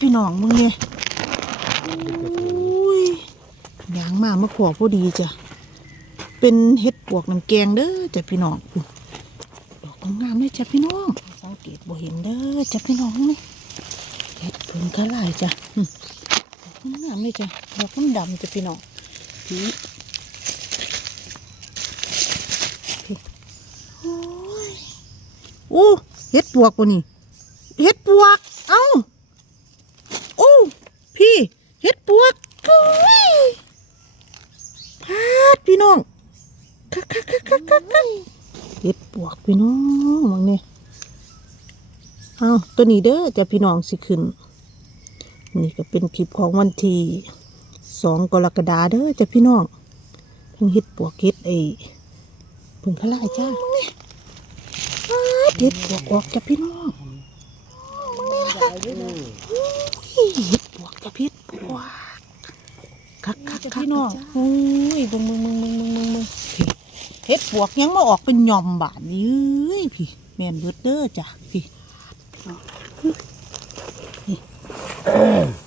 พี่น้องมึงเนี่ยยางมาเมื่อขวบพอดีจ้ะ เป็นเห็ดปวกน้ำแกงเด้อจ้ะพี่น้องดอกงามเลยจ้ะพี่น้อง สังเกตบ่เห็นเด้อจ้ะพี่น้องนี่เห็ดเพิ่งกระลายจ้ะอืมดอกงามเลยจ้ะดอกมันดำจ้ะพี่น้องผีโอ้ยโอ้เห็ดปวกปะนี่เห็ดปวก เอ้า เห็ดปวกกุ้ยพาดพี่น้องคักคักคักคักคักคักเห็ดปวกพี่น้องมังเนี่ยเอาตัวนี้เด้อจะพี่น้องสิขึ้น นี่ก็เป็นคลิปของวันที่สองกรกฎาเด้อจะพี่น้องเพิ่งเห็ดปวกเห็ดไอ้เพิ่งขลายจ้านี่พาดเห็ดปวกออกจะพี่น้องเห็ดปวกกับเห็ดปวกคักคัก พี่น้องโอ้ยบึงมึงมึงมึงมึงมึงมึงพี่เห็ดปวกยังมาออกเป็นหย่อมบาดนี่เอ้ยพี่แม่นเบิดเด้อจ้ะพี่นี่